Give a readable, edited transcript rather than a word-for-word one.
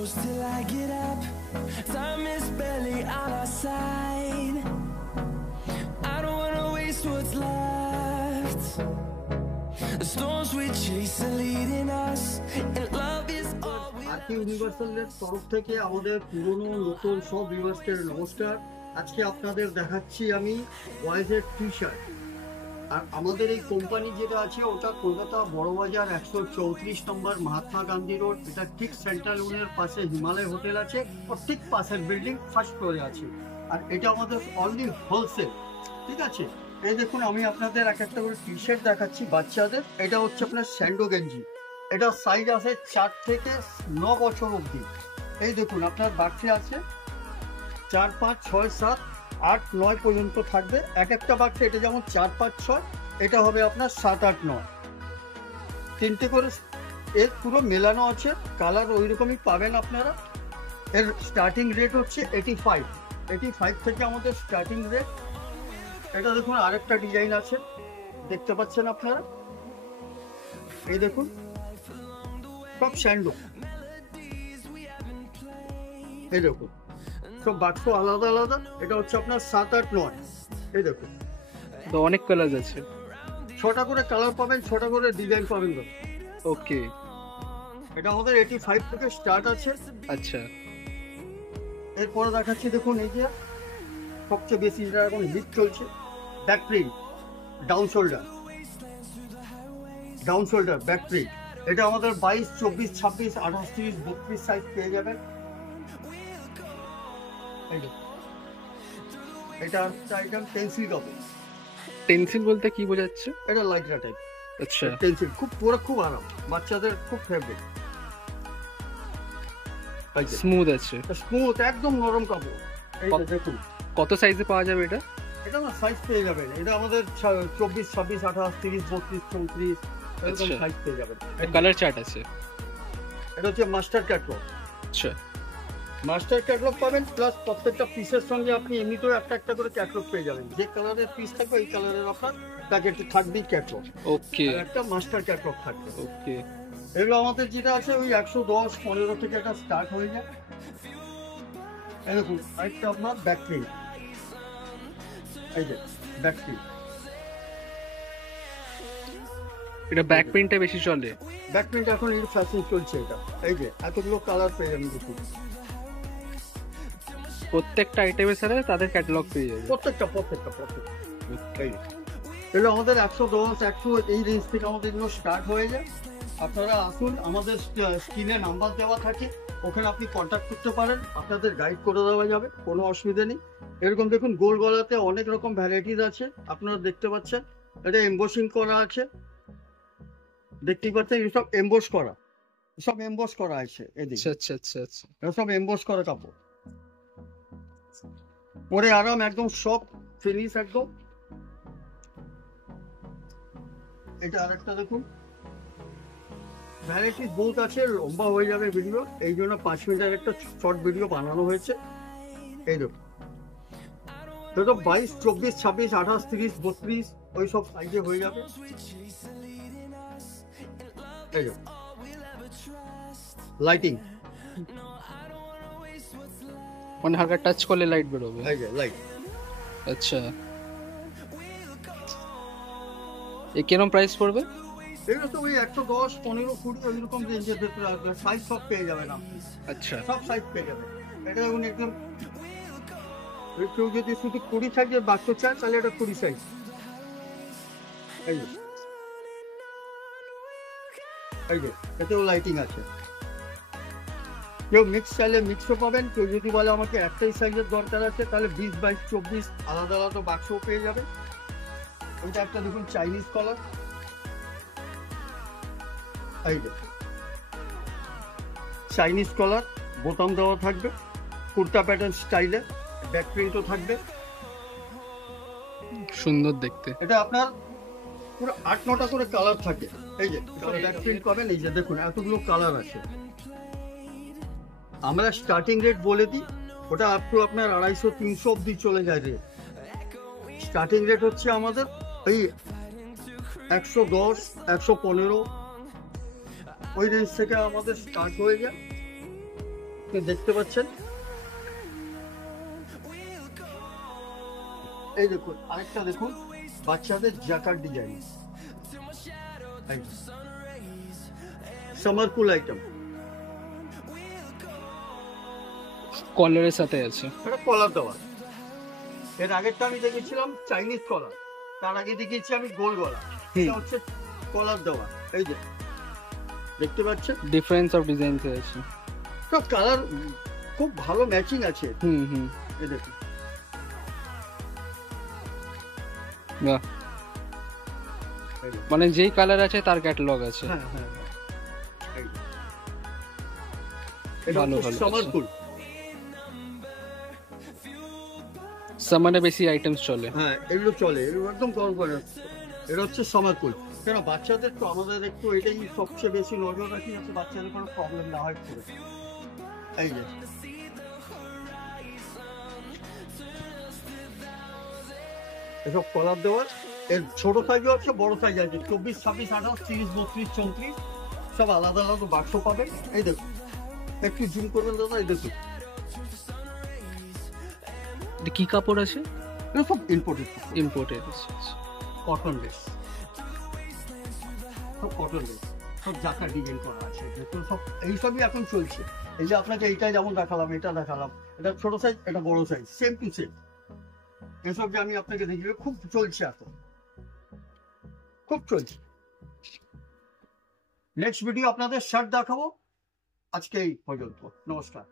close till I get up. Time is barely on our side. I don't wanna waste what's left. The storms we chase are leading us, and love is all we আরকে ইউনিভার্সালের তরফ থেকে আমাদের পুরনো নতুন সব ভিউয়ার্সদের নমস্কার। আজকে আপনাদের দেখাচ্ছি আমি ওয়াইজের টি শার্ট। আর আমাদের এই কোম্পানি যেটা আছে ওটা কলকাতা বড়বাজার 134 নম্বর মহাত্মা গান্ধী রোড, এটা ঠিক সেন্ট্রাল ইউনিয়নের পাশে হিমালয় হোটেল আছে, ওর ঠিক পাশের বিল্ডিং ফার্স্ট ফ্লোরে আছে। আর এটা আমাদের অনলি হোলসেল, ঠিক আছে। এই দেখুন আমি আপনাদের এক একটা করে টি শার্ট দেখাচ্ছি বাচ্চাদের। এটা হচ্ছে আপনার স্যান্ডো গেঞ্জি, এটা সাইজ আছে 4 থেকে 9 বছর অবধি। এই দেখুন আপনার বাক্সে আছে 4, 5, 6, 7, 8, 9 পর্যন্ত থাকবে এক একটা বাক্সে। এটা যেমন 4, 5, 6, এটা হবে আপনার 7, 8, 9, তিনটে করে এর পুরো মেলানো আছে। কালার ওই রকমই পাবেন আপনারা। এর স্টার্টিং রেট হচ্ছে 85 থেকে আমাদের স্টার্টিং রেট। এটা দেখুন আরেকটা ডিজাইন আছে, দেখতে পাচ্ছেন আপনারা। এই দেখুন সব স্যান্ডো, এই দেখুন সব বাক্স আলাদা আলাদা। এটা হচ্ছে আপনার 7, 8, 9। এই দেখুন তো অনেক কালার আছে, 6টা করে কালার পাবেন, 6টা করে ডিজাইন পাবেন। ওকে। এটা আমাদের 85 থেকে স্টার্ট আছে। আচ্ছা, এরপরে দেখাচ্ছি দেখুন এই যে সবচেয়ে বেশি যেটা এখন হিট চলছে, back print down shoulder back print. এটা আমাদের 22, 24, 26, 28, 30, 32 সাইজ পেয়ে যাবেন। এটা একটা আইটেম পেন্সিল কাপড়। টেন্সিল বলতে কি বোঝাচ্ছে? এটা লাইটরা টাইপ। আচ্ছা, পেন্সিল খুব আরাম, বাচ্চাদের খুব ফেভারিট। স্মুথ আছে, স্মুথ একদম নরম কাপড়। এইটা দেখুন কত সাইজে পাওয়া যাবে এটা? এটা না সাইজ পেয়ে যাবেন। এটা আমাদের 24, 26, 28, 30, 32, 34 এরকম সাইজ পেয়ে যাবেন। কালার চার্ট আছে। এটা হচ্ছে মাস্টার ক্যাটলগ। আচ্ছা, মাস্টার ক্যাটলগ পাবেন, প্লাস প্রত্যেকটা পিসের সঙ্গে আপনি এমনিতেও একটা একটা করে ক্যাটলগ পেয়ে যাবেন। যে কালারের পিস থাকবে এই কালারের আপনার প্যাকেটে থাকবেই ক্যাটলগ। ওকে, একটা মাস্টার ক্যাটলগ থাকবে। ওকে। এগুলো আমাদের যেটা আছে ওই 110, 15 থেকে একটা স্টার্ট হয়ে যায়। এই দেখুন আরেকটা আপনার ব্যাক প্রিন্ট, এই যে ব্যাক প্রিন্ট। এটা ব্যাক প্রিন্টে বেশি চলে। ব্যাক প্রিন্ট এখন এই ফ্যাশন চলছে এটা। এই যে এতগুলো কালার পেয়ে যাবেন দেখুন। প্রত্যেকটা আইটেমের সাথে তাদের ক্যাটালগ পেয়ে যাবে। প্রত্যেকটা এগুলো আমাদের 110, 100 এই রেঞ্জ থেকে আমাদের এগুলো স্টার্ট হয়ে যায়। আপনারা আসুন, আমাদের স্ক্রিনে নাম্বার দেওয়া থাকে, ওখানে আপনি কন্ট্যাক্ট করতে পারেন, আপনাদের গাইড করে দেওয়া যাবে, কোনো অসুবিধা নেই। এরকম দেখুন গোল গলাতে অনেক রকম ভ্যারাইটিস আছে, আপনারা দেখতে পাচ্ছেন। এটা এমবোসিং করা আছে, দেখতেই পাচ্ছেন। এসব এমবোস করা আছে এদিকে। আচ্ছা, আচ্ছা, আচ্ছা। সব এমবোস করা কাপড়, পরে আরাম, একদম সব ফিনিশ একদম। এটা আরেকটা দেখুন, ভ্যারাইটিস বহুত আছে, লম্বা হয়ে যাবে ভিডিও, এই জন্য 5 মিনিটের একটা শর্ট ভিডিও বানানো হয়েছে। এই দেখুন তো 22, 24, 26, 28, 30, 32 ওই সব সাইজে হয়ে যাবে। এই দেখুন লাইটিং, মানে হালকা টাচ করলে লাইট বেরোবে। এই যে লাইট। আচ্ছা, এই কিরকম প্রাইস পড়বে? এগুলো তো ওই 110, 15, 20 ওইরকম রেঞ্জের ভেতরে আসবে। সাইজ সব পেয়ে যাবেন আপনি। আচ্ছা, সব সাইজ পেয়ে যাবেন। এটা দেখুন একদম, কেউ যদি শুধু 20 সাইজের বাক্স চায় তাহলে এটা 20 সাইজ। এই যে এতেও লাইটিং আছে। কেউ মিক্স চাইলে মিক্সও পাবেন। কেউ যদি বলে আমাকে একটাই সাইজের দরকার আছে তাহলে 20, 22, 24 আলাদা আলাদা বাক্সও পেয়ে যাবে। ওইটা একটা দেখুন চাইনিজ কলার, এই যে চাইনিজ কলার, বোতাম দেওয়া থাকবে, কুর্তা প্যাটার্ন স্টাইলে, ব্যাক প্রিন্টও থাকবে, সুন্দর দেখতে। এটা আপনার পুরো 8-9টা করে কালার থাকে। এই যে ব্যাক প্রিন্ট পাবেন, এই যে দেখুন এতগুলো কালার আছে। আমরা স্টার্টিং রেট বলে দিই, ওটা আপ টু আপনার 250, 300 অব্দি চলে যায় রেট। স্টার্টিং রেট হচ্ছে আমাদের এই 110, 115 ওই রেঞ্জ থেকে আমাদের স্টার্ট হয়ে যায়। আপনি দেখতে পাচ্ছেন, এই দেখুন আরেকটা দেখুন বাচ্চাদের জ্যাকার ডিজাইন, সামার কুল আইটেম, কলারের সাথে আছে। এটা কলার দেওয়া। এর আগেরটা আমি দেখেছিলাম চাইনিজ কলার, তার আগে দেখিয়েছি আমি গোল গলা, এটা হচ্ছে কলার দেওয়া। এই যে দেখতে পাচ্ছেন ডিফারেন্স অফ ডিজাইন আছে। সব কালার খুব ভালো ম্যাচিং আছে। হুম। এই দেখুন বাহ, এই দেখুন। মানে যেই কালার আছে তার ক্যাটালগ আছে। হ্যাঁ হ্যাঁ হ্যাঁ। এই যে। এটা ভালো, হচ্ছে ভালো সামার আছে। কুল। সামারে বেশি আইটেমস চলে। হ্যাঁ এগুলো চলে, এগুলো একদম কম করে। এটা হচ্ছে সামার কুল। কেন বাচ্চাদের তো আমাদের একটু এটাই সবচেয়ে বেশি নজর রাখি, যাতে বাচ্চাদের কোনো প্রবলেম না হয় পরে। এই যে এসব কলার দেওয়ার, এর ছোট সাইজও আছে, বড় সাইজ আছে, 24, 26, 28, 30, 32, 34 সব আলাদা আলাদা বাক্স পাবেন। এই দেখুন একটু জুম করবেন দাদা, এই দেখুন এটা কি কাপড় আছে? এগুলো সব ইম্পোর্টেড, ইম্পোর্টেড আছে। কটন বেস, সব কটন বেস, সব জাকার ডিজাইন করা আছে, যেগুলো সব এইসবই এখন চলছে। এই যে আপনাকে এইটা যেমন দেখালাম, এটা দেখালাম, এটা ছোট সাইজ, এটা বড় সাইজ, সেম টু সেম। এসব যে আমি আপনাকে দেখিয়ে খুব চলছে এখন, খুব চলছে। নেক্সট ভিডিও আপনাদের শার্ট দেখাবো, আজকে এই পর্যন্ত, নমস্কার।